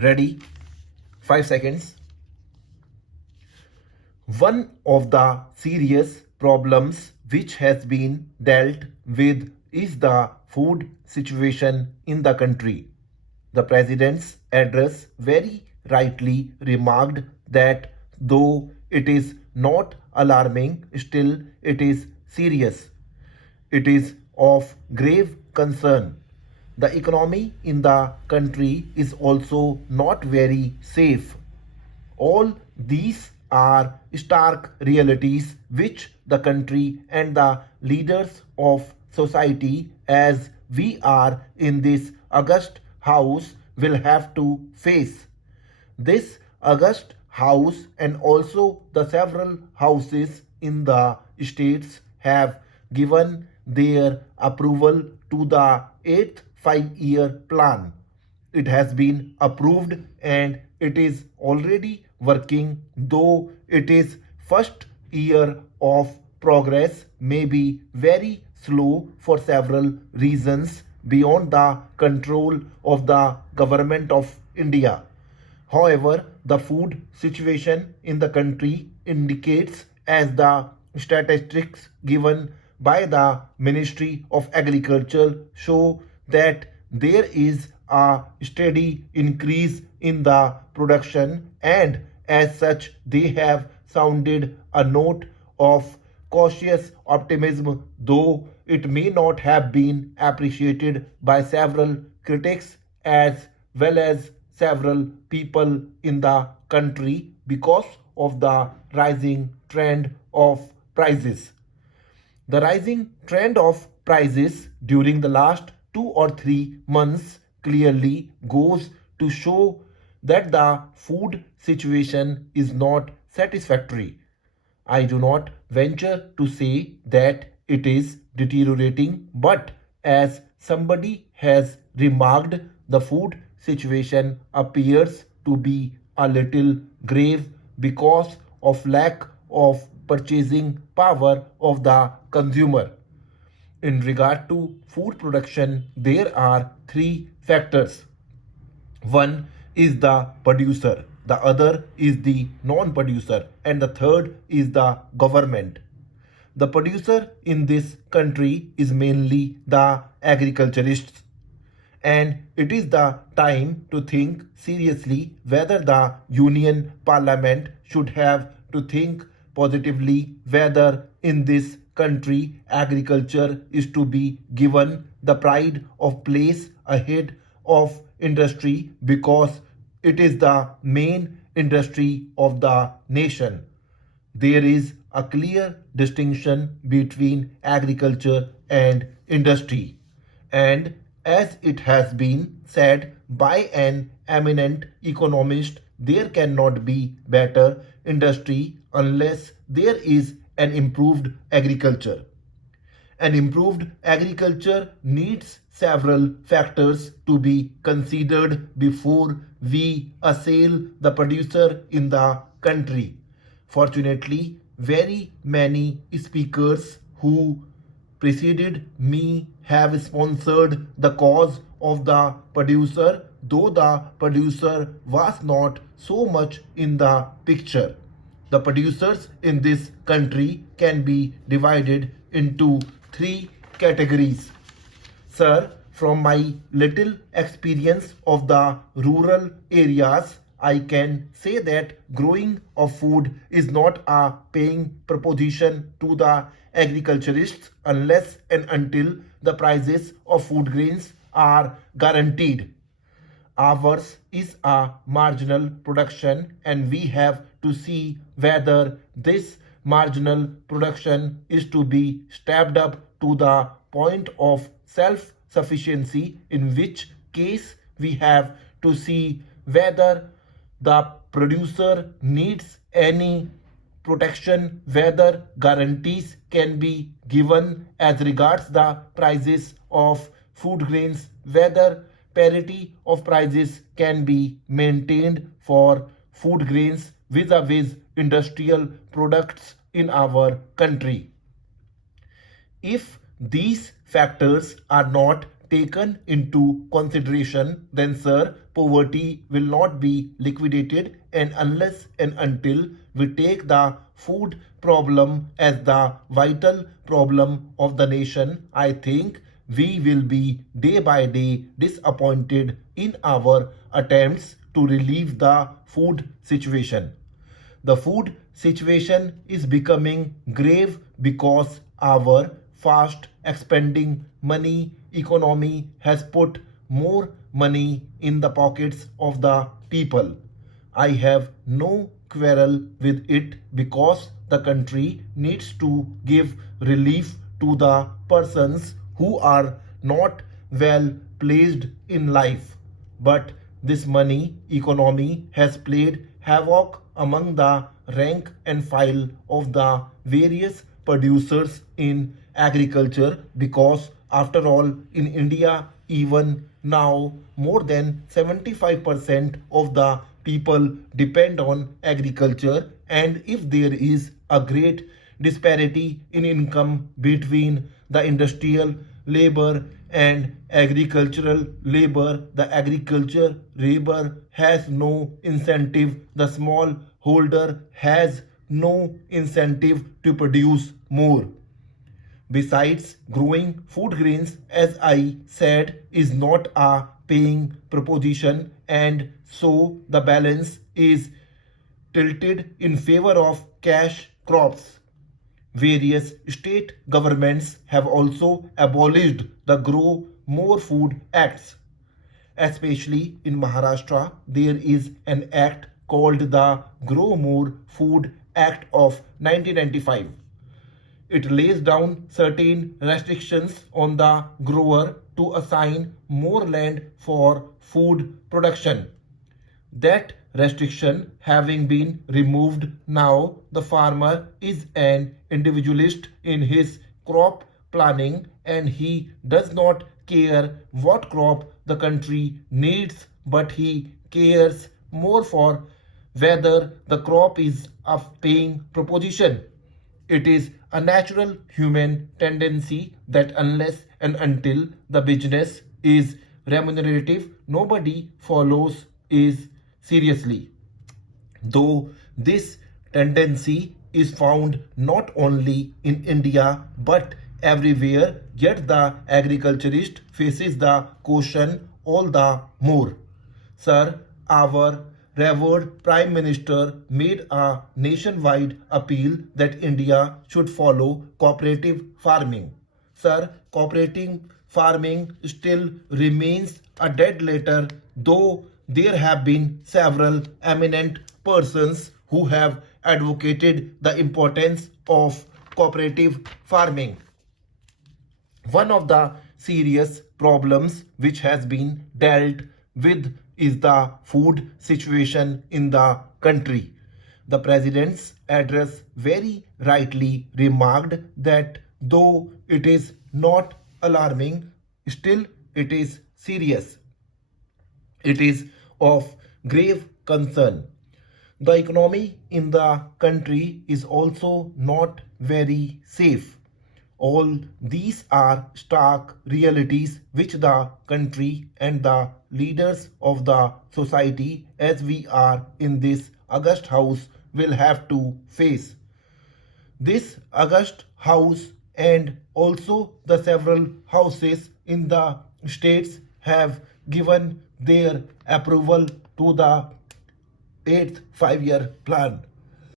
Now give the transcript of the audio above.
Ready? 5 seconds. One of the serious problems which has been dealt with is the food situation in the country. The president's address very rightly remarked that though it is not alarming, still it is serious. It is of grave concern. The economy in the country is also not very safe. All these are stark realities which the country and the leaders of society, as we are in this August House, will have to face. This August House and also the several houses in the states have given their approval to the 8th 5-year plan. It has been approved and it is already working, though it is first year of progress may be very slow for several reasons beyond the control of the government of India. However, the food situation in the country indicates, as the statistics given by the Ministry of Agriculture show, that there is a steady increase in the production, and as such they have sounded a note of cautious optimism, though it may not have been appreciated by several critics as well as several people in the country because of the rising trend of prices. The rising trend of prices during the last 2 or 3 months clearly goes to show that the food situation is not satisfactory. I do not venture to say that it is deteriorating, but as somebody has remarked, the food situation appears to be a little grave because of lack of purchasing power of the consumer. In regard to food production, there are three factors. One is the producer, the other is the non-producer, and the third is the government. The producer in this country is mainly the agriculturists, and it is the time to think seriously whether the Union Parliament should have to think positively whether in this country agriculture is to be given the pride of place ahead of industry, because it is the main industry of the nation. There is a clear distinction between agriculture and industry, and as it has been said by an eminent economist, there cannot be better industry unless there is an improved agriculture. An improved agriculture needs several factors to be considered before we assail the producer in the country. Fortunately, very many speakers who preceded me have sponsored the cause of the producer, though the producer was not so much in the picture. The producers in this country can be divided into three categories. Sir, from my little experience of the rural areas, I can say that growing of food is not a paying proposition to the agriculturists unless and until the prices of food grains are guaranteed. Ours is a marginal production, and we have to see whether this marginal production is to be stepped up to the point of self sufficiency, in which case we have to see whether the producer needs any protection, whether guarantees can be given as regards the prices of food grains, whether parity of prices can be maintained for food grains vis-a-vis industrial products in our country. If these factors are not taken into consideration, then sir, poverty will not be liquidated, and unless and until we take the food problem as the vital problem of the nation, I think we will be day by day disappointed in our attempts to relieve the food situation. The food situation is becoming grave because our fast expanding money economy has put more money in the pockets of the people. I have no quarrel with it because the country needs to give relief to the persons who are not well placed in life. But this money economy has played havoc among the rank and file of the various producers in agriculture because, after all, in India, even now, more than 75% of the people depend on agriculture, and if there is a great disparity in income between the industrial labor and agricultural labor, the agriculture labor has no incentive, the small holder has no incentive to produce more. Besides, growing food grains, as I said, is not a paying proposition, and so the balance is tilted in favor of cash crops. Various state governments have also abolished the Grow More Food Acts. Especially in Maharashtra, there is an act called the Grow More Food Act of 1995. It lays down certain restrictions on the grower to assign more land for food production. That restriction having been removed, now the farmer is an individualist in his crop planning, and he does not care what crop the country needs, but he cares more for whether the crop is a paying proposition. It is a natural human tendency that unless and until the business is remunerative, nobody follows it seriously. Though this tendency is found not only in India but everywhere, yet the agriculturist faces the question all the more. Sir, our revered Prime Minister made a nationwide appeal that India should follow cooperative farming. Sir, cooperative farming still remains a dead letter, though there have been several eminent persons who have advocated the importance of cooperative farming. One of the serious problems which has been dealt with is the food situation in the country. The president's address very rightly remarked that though it is not alarming, still it is serious. It is of grave concern. The economy in the country is also not very safe. All these are stark realities which the country and the leaders of the society, as we are in this August House, will have to face. This August House and also the several houses in the states have given their approval to the 8th 5-year plan.